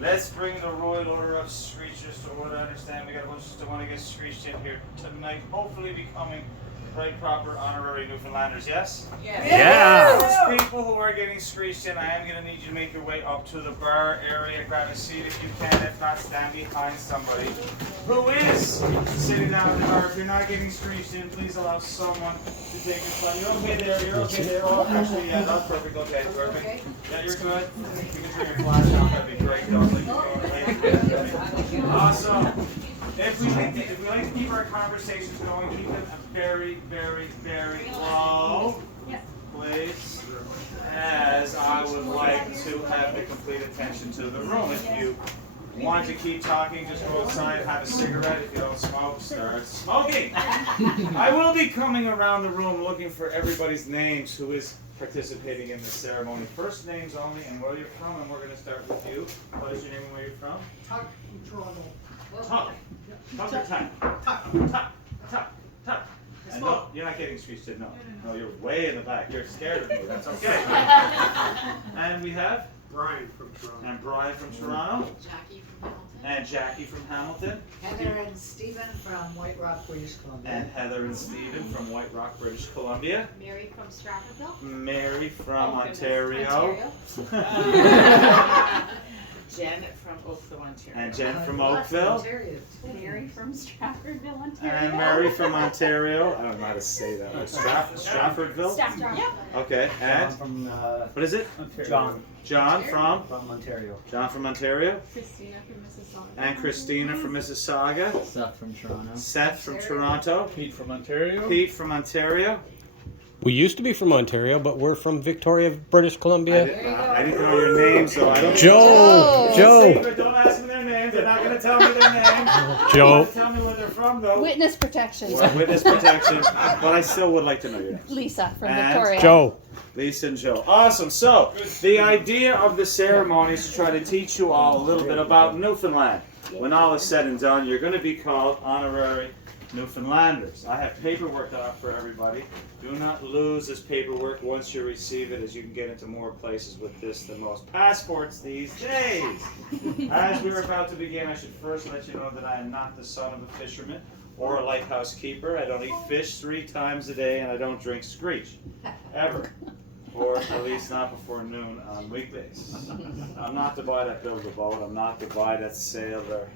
Let's bring the Royal Order of Screechers to what I understand. We got a bunch that want to get screeched in here tonight. Hopefully becoming right proper honorary Newfoundlanders, yes? Yes. Yeah. Those people who are getting screeched in, I am going to need you to make your way up to the bar area. Grab a seat if you can. If not, stand behind somebody who is sitting down at the bar. If you're not getting screeched in, please allow someone to take your spot. You're okay there. You're okay there. Oh, actually, yeah, that's perfect. Okay, perfect. Yeah, you're good. You can turn your flash off. That'd be great. Don't like you're going late. Awesome. If we like to keep our conversations going, keep them very, very, very low, please, as I would like to have the complete attention to the room. If you want to keep talking, just go outside, have a cigarette. If you don't smoke, start smoking. I will be coming around the room looking for everybody's names who is participating in this ceremony. First names only and where you're from, and we're going to start with you. What is your name and where you're from? Tuck from Toronto. Tuck. Tuck or Tuck? Tuck. Tuck. And no, you're not getting screeched in, no. No, you're way in the back. You're scared of me. That's okay. And we have? Brian from Toronto. And Brian from Toronto. Jackie from Hamilton. And Jackie from Hamilton. Heather and Stephen from White Rock, British Columbia. And Heather and Stephen from White Rock, British Columbia. Mary from Stratfordville. Mary from Ontario. Janet from Oakville, Ontario. And Jen from Oakville. Mary from Stratfordville, Ontario. And Mary from Ontario. I don't know how to say that. Stratfordville? Stratfordville. Yep. Okay. And From what is it? John John from? Ontario. John from Ontario. Christina from Mississauga. And Christina from Mississauga. Seth from Toronto. Seth from Toronto. Pete from Ontario. Pete from Ontario. We used to be from Ontario, but we're from Victoria, British Columbia. I didn't know your name, so I don't. Joe. Secret. Don't ask me their names. They're not going to tell me their names. Joe. Tell me where they're from, though. Witness protection. Or witness protection. But I still would like to know your names. Lisa from And Victoria. Joe. Lisa and Joe. Awesome. So, the idea of the ceremony is to try to teach you all a little bit about Newfoundland. When all is said and done, you're going to be called honorary Newfoundlanders. I have paperwork out for everybody. Do not lose this paperwork once you receive it, as you can get into more places with this than most passports these days. As we're about to begin, I should first let you know that I am not the son of a fisherman or a lighthouse keeper. I don't eat fish 3 times a day, and I don't drink Screech. Ever. Or at least not before noon on weekdays. I'm not the boy that built a boat. I'm not the boy that sailed there.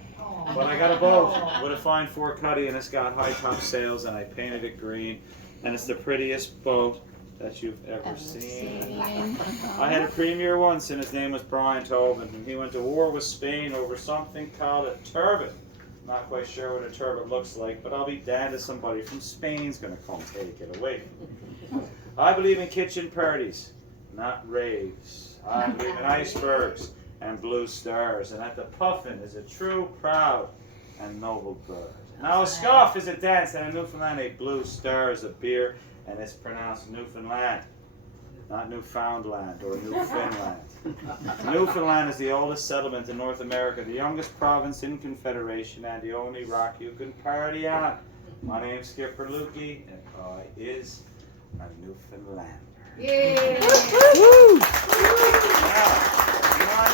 But I got a boat with a fine 4-cuddy, and it's got high top sails, and I painted it green, and it's the prettiest boat that you've ever seen. I had a premier once, and his name was Brian Tobin, and he went to war with Spain over something called a turbot. Not quite sure what a turbot looks like, but I'll be damned if somebody from Spain's going to come take it away from me. I believe in kitchen parties, not raves. I believe in icebergs and blue stars, and at the puffin is a true, proud, and noble bird. Now a scoff is a dance, and in Newfoundland a blue star is a beer, and it's pronounced Newfoundland, not Newfoundland or Newfoundland. Newfoundland is the oldest settlement in North America, the youngest province in Confederation, and the only rock you can party on. My name's Skipper Lukey, and I is a Newfoundlander. Yay! Now,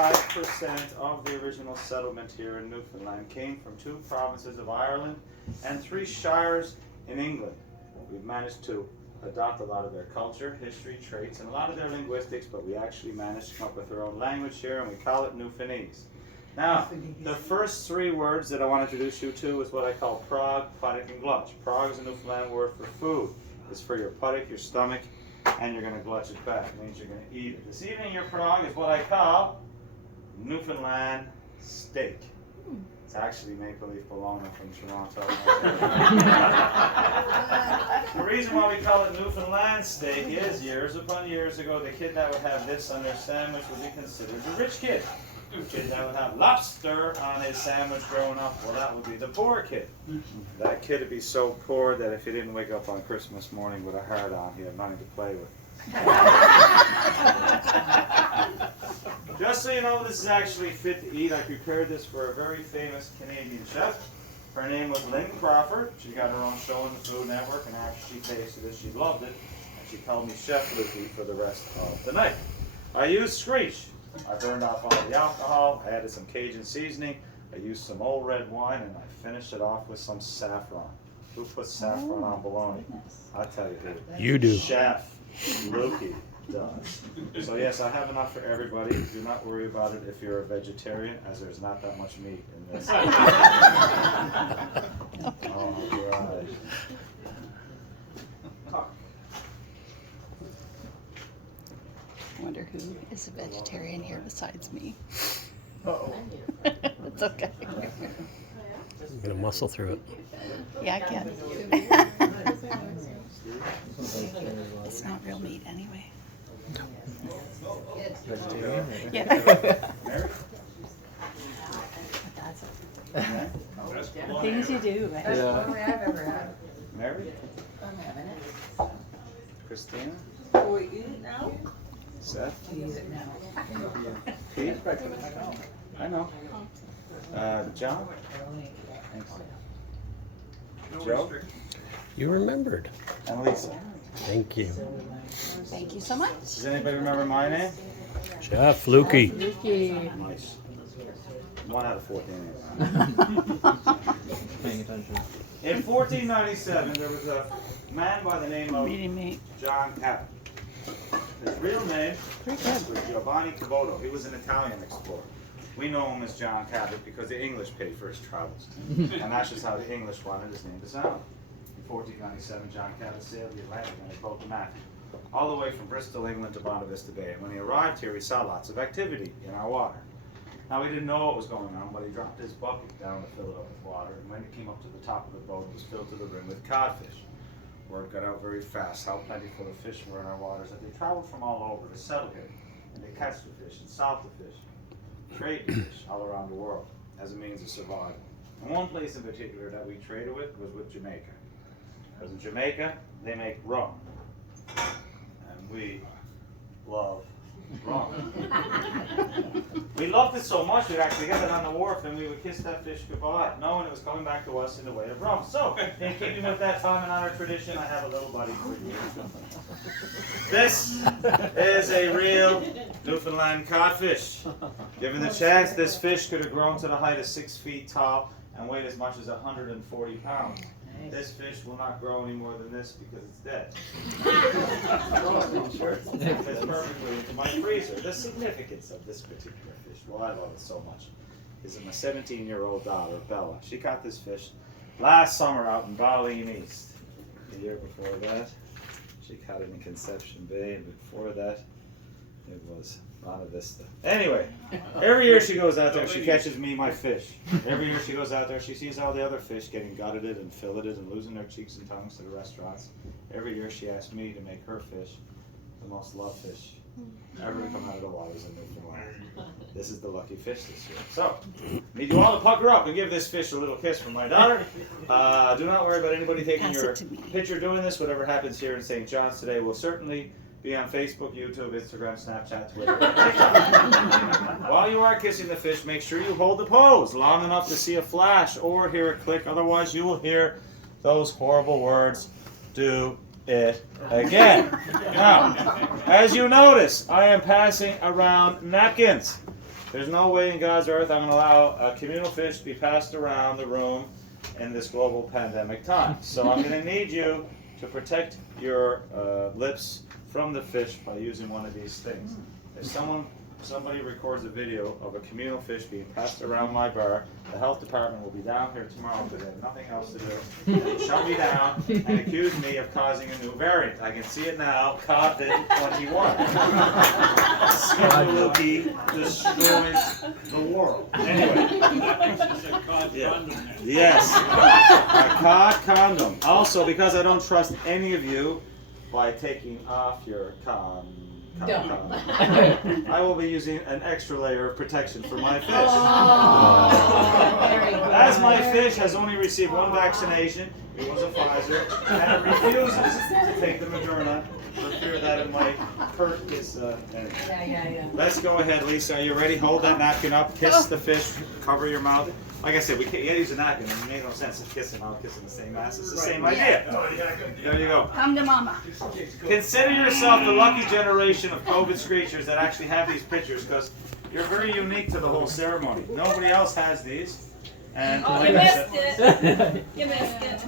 95% of the original settlement here in Newfoundland came from 2 provinces of Ireland and 3 shires in England. We've managed to adopt a lot of their culture, history, traits, and a lot of their linguistics, but we actually managed to come up with our own language here, and we call it Newfoundlandese. Now, the first 3 words that I want to introduce you to is what I call prog, puddock, and glutch. Prog is a Newfoundland word for food. It's for your puddock, your stomach, and you're going to glutch it back. It means you're going to eat it. This evening, your prog is what I call Newfoundland steak. It's actually maple leaf bologna from Toronto. The reason why we call it Newfoundland steak is years upon years ago, the kid that would have this on their sandwich would be considered the rich kid. The kid that would have lobster on his sandwich growing up, well, that would be the poor kid. That kid would be so poor that if he didn't wake up on Christmas morning with a heart on, he had nothing to play with. Just so you know, this is actually fit to eat. I prepared this for a very famous Canadian chef. Her name was Lynn Crawford. She got her own show on the Food Network, and after she tasted it, she loved it, and she called me Chef Lukey for the rest of the night. I used Screech. I burned off all the alcohol. I added some Cajun seasoning. I used some old red wine, and I finished it off with some saffron. Who puts saffron on bologna? I'll tell you who. You do. Chef Lukey does. So yes, I have enough for everybody. Do not worry about it if you're a vegetarian, as there's not that much meat in this. All right. I wonder who is a vegetarian here besides me. Uh-oh. It's okay. I'm gonna muscle through it. Yeah, I can. It's not real meat anyway. Yeah. Mary? The things you do. That's the only I've ever had. Mary? I'm having it. Christina? Oh, we eat it now? Seth? We eat it now. Pete? I know. John? Thanks. Joe? You remembered. And Lisa. Thank you. Thank you so much. Does anybody remember my name? Chef Lukey. Nice. 1 out of 14. Paying attention. In 1497, there was a man by the name of Meeting me. John Cabot. His real name Pretty was good. Giovanni Caboto. He was an Italian explorer. We know him as John Cabot because the English paid for his travels. And that's just how the English wanted his name to sound. In 1497, John Cabot sailed the Atlantic on his boat, the Matthew, all the way from Bristol, England to Bonavista Bay. And when he arrived here, he saw lots of activity in our water. Now, he didn't know what was going on, but he dropped his bucket down to fill it up with water. And when it came up to the top of the boat, it was filled to the rim with codfish. Word got out very fast how plentiful the fish were in our waters that they traveled from all over to settle here. And they catch the fish and salt the fish, trade the fish all around the world as a means of survival. And one place in particular that we traded with was with Jamaica. Because in Jamaica, they make rum. And we love rum. We loved it so much we'd actually get it on the wharf and we would kiss that fish goodbye, knowing it was coming back to us in the way of rum. So, in keeping with that time and honor tradition, I have a little buddy for you. This is a real Newfoundland codfish. Given the chance, this fish could have grown to the height of 6 feet tall and weighed as much as 140 pounds. This fish will not grow any more than this because it's dead. It fits perfectly into my freezer. The significance of this particular fish, well, I love it so much, is that my 17-year-old daughter, Bella, she caught this fish last summer out in Ballyne East. The year before that, she caught it in Conception Bay, and before that, it was Bonavista. Anyway, every year she goes out there, she catches me my fish. Every year she goes out there, she sees all the other fish getting gutted and filleted and losing their cheeks and tongues to the restaurants. Every year she asks me to make her fish the most loved fish ever to come out of the waters in Newfoundland. This is the lucky fish this year. So, need you all to pucker up and give this fish a little kiss from my daughter. Do not worry about anybody taking Pass your it to me. picture doing this. Whatever happens here in St. John's today will certainly be on Facebook, YouTube, Instagram, Snapchat, Twitter, and TikTok. While you are kissing the fish, make sure you hold the pose long enough to see a flash or hear a click. Otherwise, you will hear those horrible words, "Do it again." Now, as you notice, I am passing around napkins. There's no way in God's earth I'm going to allow a communal fish to be passed around the room in this global pandemic time. So I'm going to need you to protect your lips from the fish by using one of these things. If somebody records a video of a communal fish being passed around my bar, the health department will be down here tomorrow because they have nothing else to do. They'll shut me down and accuse me of causing a new variant. I can see it now, COVID-21. Skippy destroys the world. Anyway. Yeah. Yes. A cod condom. Also, because I don't trust any of you, by taking off your condom, I will be using an extra layer of protection for my fish. As my fish has only received one vaccination, it was a Pfizer, and it refuses to take the Moderna for fear that it might hurt his. Anyway. Yeah. Let's go ahead, Lisa. Are you ready? Hold that napkin up. Kiss the fish. Cover your mouth. Like I said, we can't use a napkin. It made no sense to kiss him out kissing the same ass. It's the same idea. There you go. Come to mama. Consider yourself the lucky generation of COVID screechers that actually have these pictures, because you're very unique to the whole ceremony. Nobody else has these. And Oh, like you I missed said- it. You missed it.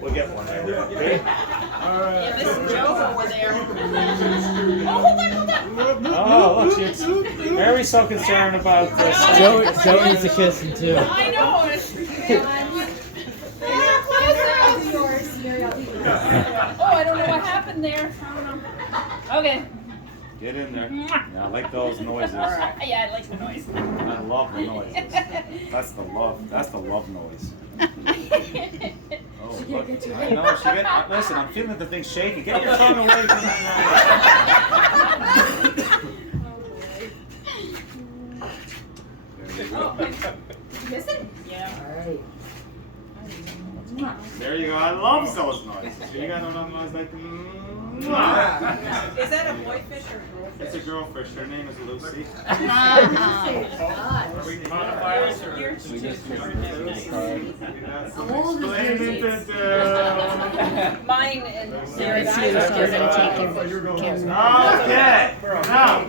We'll get one later. Okay? You missed Joe over there. Oh, hold on. Oh, look, she's very so concerned about this. Joe needs a kissing too. I know. Oh, I don't know what happened there. I don't know. Okay. Get in there. Yeah, I like those noises. Yeah, I like the noise. I love the noises. That's the love. That's the love noise. Oh, look. I know. Listen, I'm feeling the thing shaking. Get your tongue away from that. There you go. Miss it? Yeah. Alright. There you go. I love those noises. You got no noise like. Is that a boy fish or a girl fish? It's a girl fish. Her name is Lucy. Mine and Sarah's. Excuse, you're gonna take your camera. Okay. Now.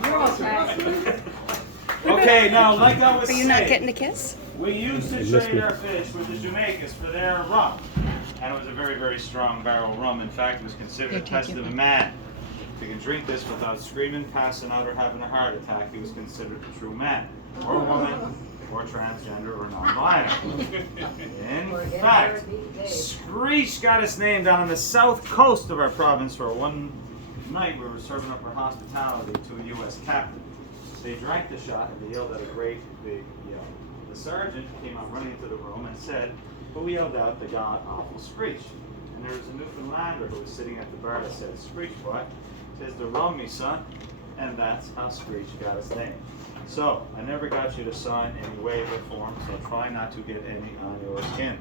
Okay. Now, like I was Are you not saying, getting a kiss? we used to trade our fish with the Jamaicans for their rum, and it was a very, very strong barrel rum. In fact, it was considered a Here, take test your of a man. If he can drink this without screaming, passing out, or having a heart attack, he was considered a true man, or woman, or transgender, or non-binary. In fact, Screeched got its name down on the south coast of our province for one night we were serving up our hospitality to a U.S. captain. They drank the shot and they yelled at a great big yell. The sergeant came out running into the room and said, who yelled out the god-awful Screech? And there was a Newfoundlander who was sitting at the bar that said, Screech, boy, says the rum, me son. And that's how Screech got his name. So, I never got you to sign any waiver form, so try not to get any on your skin.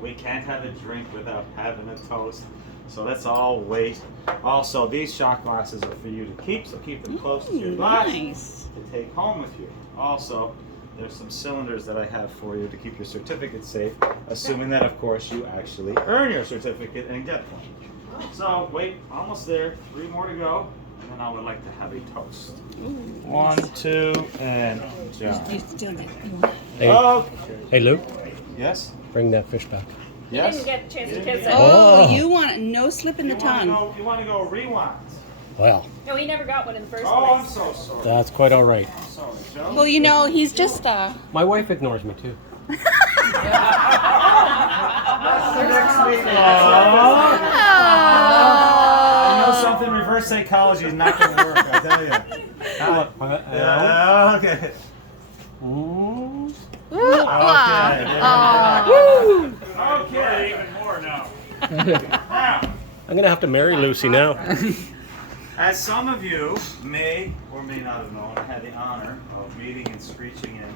We can't have a drink without having a toast, so let's all wait. Also, these shot glasses are for you to keep, so keep them close to your glass Nice. to take home with you. Also, there's some cylinders that I have for you to keep your certificate safe, assuming that, of course, you actually earn your certificate and get one. So, wait, almost there. 3 more to go. And then I would like to have a toast. 1, 2, and John. You still get Hey, Oh, hey, Luke, yes? bring that fish back. Yes? Didn't get a chance to kiss it. Oh, Oh. you want no slip in the tongue. You want to go rewind? Well, No, he never got one in the first Oh, I'm place. so sorry. that's quite all right. I'm sorry, Joe. Well, you know, he's just My wife ignores me too. Next week. I know something reverse psychology is not going to work, I tell you. Yeah, okay. Mm. Okay. Even more now. Now, I'm gonna have to marry Lucy now. as some of you may or may not have known, I had the honor of meeting and screeching in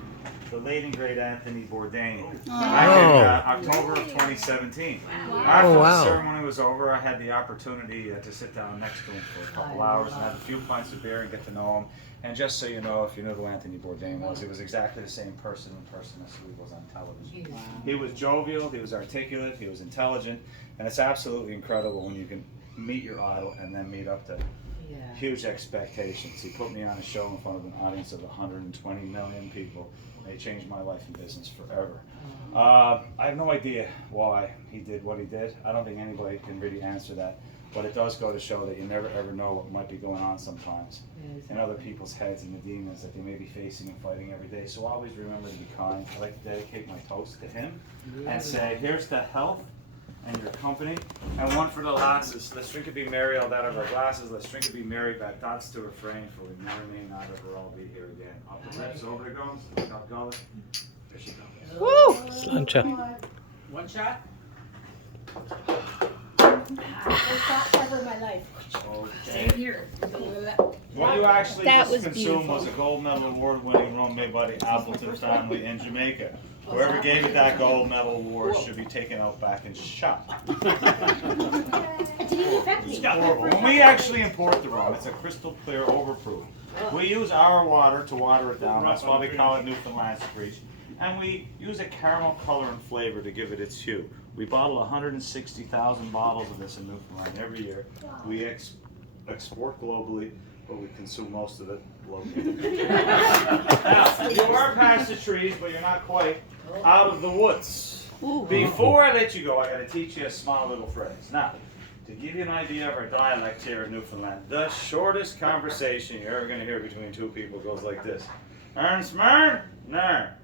the late and great Anthony Bourdain back in October of 2017. After Oh, wow. the ceremony was over, I had the opportunity to sit down next to him for a couple hours and have a few pints of beer and get to know him. And just so you know, if you know who Anthony Bourdain was, he was exactly the same person in person as he was on television. He was jovial, he was articulate, he was intelligent, and it's absolutely incredible when you can meet your idol and then meet up to huge expectations. He put me on a show in front of an audience of 120 million people. It changed my life and business forever. I have no idea why he did what he did. I don't think anybody can really answer that. But it does go to show that you never ever know what might be going on sometimes in other people's heads and the demons that they may be facing and fighting every day. So always remember to be kind. I like to dedicate my toast to him and say, here's to health and your company. And one for the lasses. Let's drink and be merry all that of our glasses. Let's drink and be merry, but that's to refrain, for we may or may not ever all be here again. Up the lips, over the gums, top gullet. There she goes. Woo! Slancha. One shot? First shot ever in my life. Okay. Here. What you actually That just was consumed beautiful. was a gold medal award-winning rum made by the Appleton family in Jamaica. Whoever gave it that gold medal award should be taken out back and shot. It didn't affect me. It's horrible. When we actually import the rum, it's a crystal clear overproof. We use our water to water it down. That's why we call it Newfoundland Screeched. And we use a caramel color and flavor to give it its hue. We bottle 160,000 bottles of this in Newfoundland every year. We export globally, but we consume most of it locally. Now, you are past the trees, but you're not quite out of the woods. Before I let you go, I got to teach you a small little phrase. Now, to give you an idea of our dialect here in Newfoundland, the shortest conversation you're ever going to hear between two people goes like this. Ernst Mern? Ner.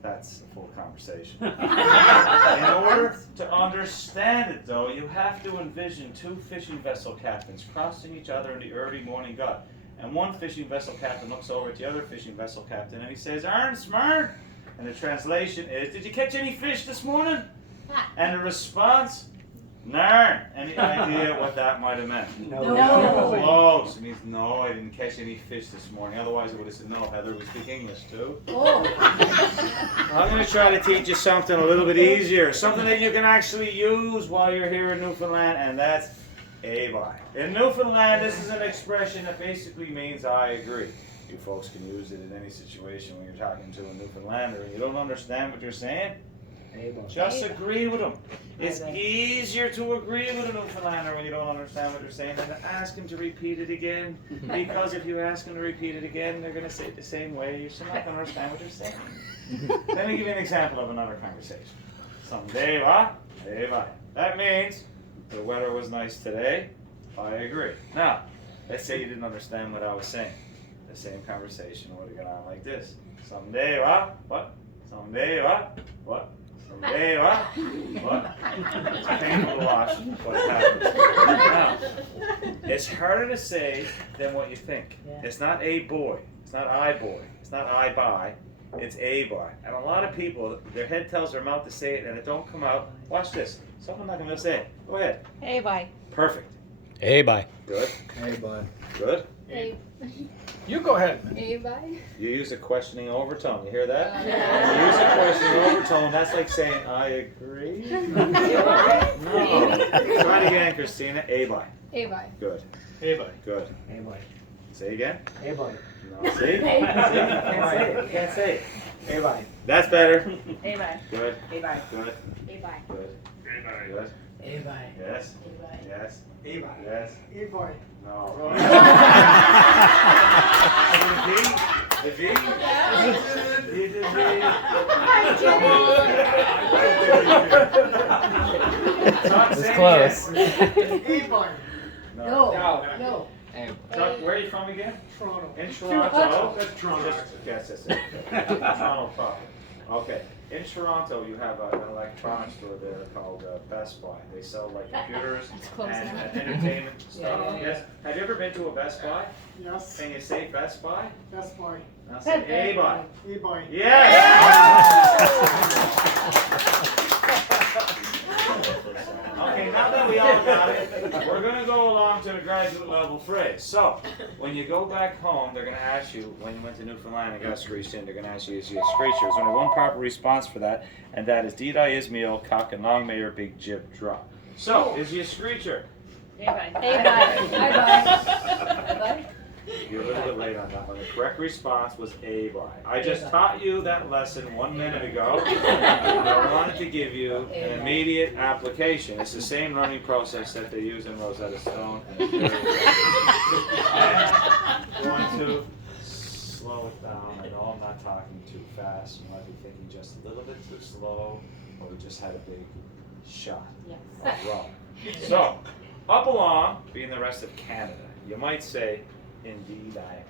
That's a full conversation. In order to understand it, though, you have to envision two fishing vessel captains crossing each other in the early morning gut. And one fishing vessel captain looks over at the other fishing vessel captain and he says, Ernst Mern? And the translation is, did you catch any fish this morning? And the response, Nah. Any idea what that might have meant? No. Close. It means no, I didn't catch any fish this morning. Otherwise, I would have said no. Heather, we speak English too. I'm going to try to teach you something a little bit easier, something that you can actually use while you're here in Newfoundland, and that's "aye." In Newfoundland, this is an expression that basically means "I agree." You folks can use it in any situation when you're talking to a Newfoundlander and you don't understand what you're saying. Just agree with them. It's easier to agree with a Newfoundlander when you don't understand what they're saying than to ask him to repeat it again. Because if you ask them to repeat it again, they're going to say it the same way. You're still not going to understand what they're saying. Let me give you an example of another conversation. Someday, va? That means the weather was nice today. I agree. Now, let's say you didn't understand what I was saying. The same conversation would have gone on like this. Someday, va? What? Someday, va? What? Someday, va? What? It's painful to watch, but it happens. Now, it's harder to say than what you think. It's not a boy. It's not I boy. It's not I buy. It's a boy. And a lot of people, their head tells their mouth to say it and it don't come out. Watch this. Someone's not going to say it. Go ahead. Hey, bye. Perfect. Hey, bye. Good. Hey, bud. Good. Hey, You go ahead. hey, bye. You use a questioning overtone. You hear that? You use a questioning overtone. That's like saying, I agree. No. Try it again, Christina. A boy. Hey, bye. Good. Hey, bud. Good. Hey, bud. Say again. Hey, bud. No. See? You can't say it. You can't say it. Hey, bud. That's better. Hey, bye. Good. Hey, bye. Good. Hey, bye. Good. Good. Hey, bud. Yes. Yes. Hey, bud. Yes. Hey, boy. No. The V? You did It's close. Hey, boy. No. No. Hey, Chuck, where are you from again? Toronto. In Toronto. That's Toronto. Yes, Toronto proper. Okay. In Toronto, you have an electronics store there called Best Buy. They sell like computers close and now. entertainment stuff. Yes. Have you ever been to a Best Buy? Yes. Can you say Best Buy? That's boy. Now say A Buy. Hey, boy. Yes! Okay, now that we all got it, we're going to go along to the graduate level phrase. So, when you go back home, they're going to ask you, when you went to Newfoundland and got screeched in, they're going to ask you, is you a screecher? There's only one proper response for that, and that is Deed I is meal, cock and long may your big jib drop. So, is you a screecher? Hey, bye. Hey, bye. Bye, bye. Bye, bye. You're a little bit late on that one. The correct response was A by. I just taught you that lesson 1 minute ago. I wanted to give you an immediate application. It's the same learning process that they use in Rosetta Stone. And it's very effective. I'm going to slow it down. I know I'm not talking too fast. You might be thinking just a little bit too slow, or we just had a big shot. Yes. Wrong. So, up along, being the rest of Canada, you might say, indeed I am.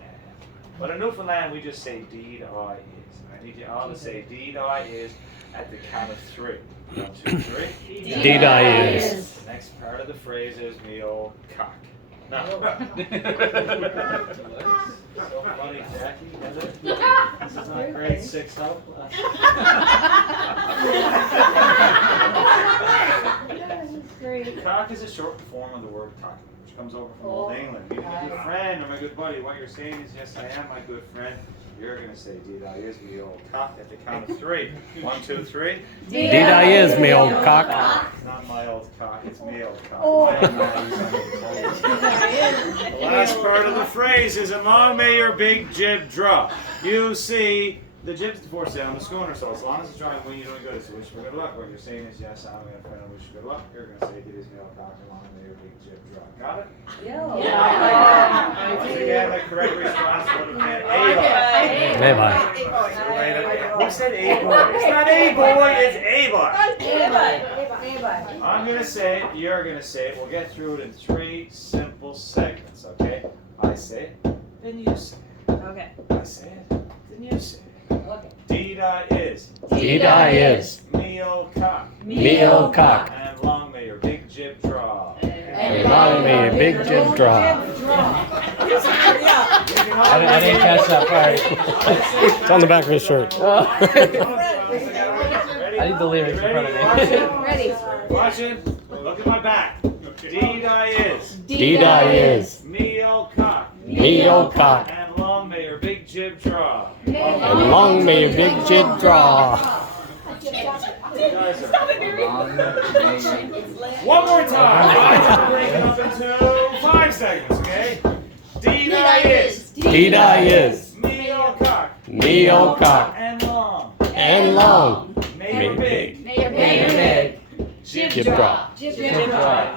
But in Newfoundland, we just say deed I is. I need you all to say deed I is at the count of 3. 1, 2, 3. Deed I is. The next part of the phrase is me old cock. Now, so funny, Jackie, is it? This is not grade 6 help. Great. Cock Cock is a short form of the word cock, which comes over from Old England. You, my good friend or my good buddy, what you're saying is, yes, I am my good friend. You're going to say, Dee Dye is me old cock at the count of 3. 1, 2, 3. Dee Dye is me old cock. It's not my old cock, it's me old cock. My old man is the last part of the phrase is, along may your big jib drop. You see, the jib's the force on the schooner, so as long as it's drawing when you're doing good, so wish for good luck. What you're saying is, yes, I'm going to friend and wish you good luck. You're going to say, Dee Dye's me old cock, along may your big jib drop. Got it? Once again, the correct response would have been A-boy. Hey, bye. Who said A-boy? It's not A-boy, it's A-boy. I'm going to say it, you're going to say it. We'll get through it in 3 simple segments, okay? I say it, then you say it. Okay. I say it, then you say it. Dee Dye is. Dee Dye is. Me old cock. Me old cock. And long may your big jib draw. And long may your big jib draw. I didn't catch that part. It's on the back of his shirt. I need the lyrics in front of me. Ready. Watch it. Look at my back. Dee Dye is. Dee Dye is. Me old cock. Me old cock. And long may your big jib draw. And long may your big jib draw. You guys are one more time. I'm breaking up into 5 segments, okay? Dee Dye is. Dee Dye is. Me old cock. Me old cock. And long. And long May your big. May your big Jib jib draw.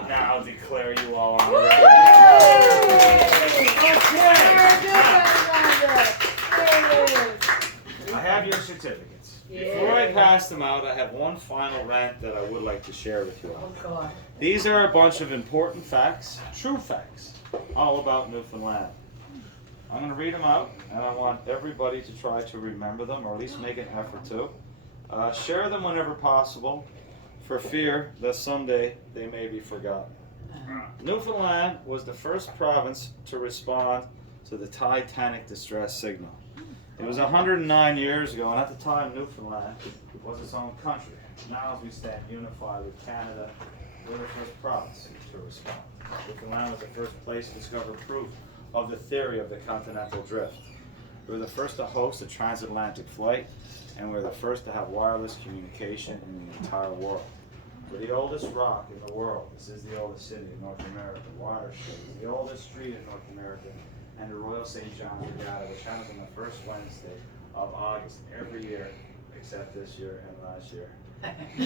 Now declare you all on record. I have your certificates. Before I pass them out, I have one final rant that I would like to share with you all. These are a bunch of important facts, true facts, all about Newfoundland. I'm going to read them out, and I want everybody to try to remember them, or at least make an effort to. Share them whenever possible, for fear that someday they may be forgotten. Newfoundland was the first province to respond to the Titanic distress signal. It was 109 years ago, and at the time Newfoundland was its own country. Now as we stand unified with Canada, we're the first province to respond. Newfoundland was the first place to discover proof of the theory of the continental drift. We were the first to host a transatlantic flight, and we were the first to have wireless communication in the entire world. We're the oldest rock in the world. This is the oldest city in North America. Watershed is the oldest street in North America. And the Royal St. John's Regatta, which happens on the first Wednesday of August every year, except this year and last year,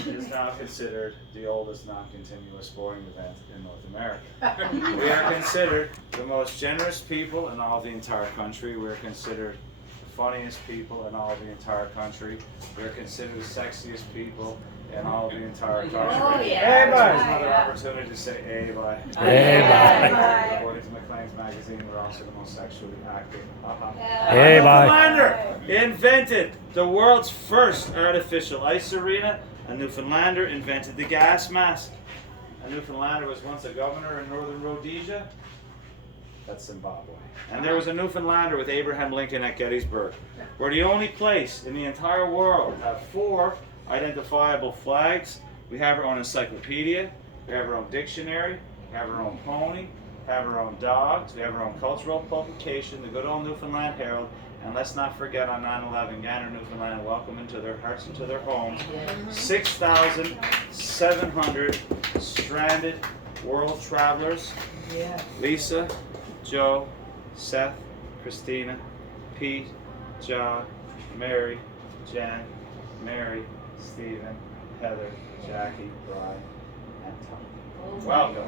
is now considered the oldest non-continuous sporting event in North America. We are considered the most generous people in all of the entire country. We are considered the funniest people in all of the entire country. We are considered the sexiest people in all of the entire country. Hey, bye. There's another opportunity to say hey bye. Hey, bye. According to McLean's magazine, we're also the most sexually active. Hey, bye. Newfoundlander invented the world's first artificial ice arena. A Newfoundlander invented the gas mask. A Newfoundlander was once a governor in northern Rhodesia. That's Zimbabwe. And there was a Newfoundlander with Abraham Lincoln at Gettysburg. We're the only place in the entire world to have 4 identifiable flags. We have our own encyclopedia, we have our own dictionary, we have our own pony, we have our own dogs, we have our own cultural publication, the good old Newfoundland Herald, and let's not forget on 9/11, Gander, Newfoundland, welcome into their hearts and to their homes, 6,700 stranded world travelers. Lisa, Joe, Seth, Christina, Pete, John, Mary, Jan, Mary, Stephen, Heather, Jackie, Brian, and Tom. Welcome.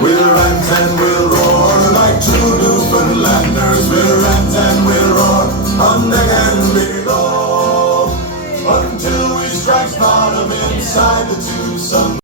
We'll rant and we'll roar like 2 Newfoundlanders. We'll rant and we'll roar on deck and below until we strike bottom inside the 2 sun.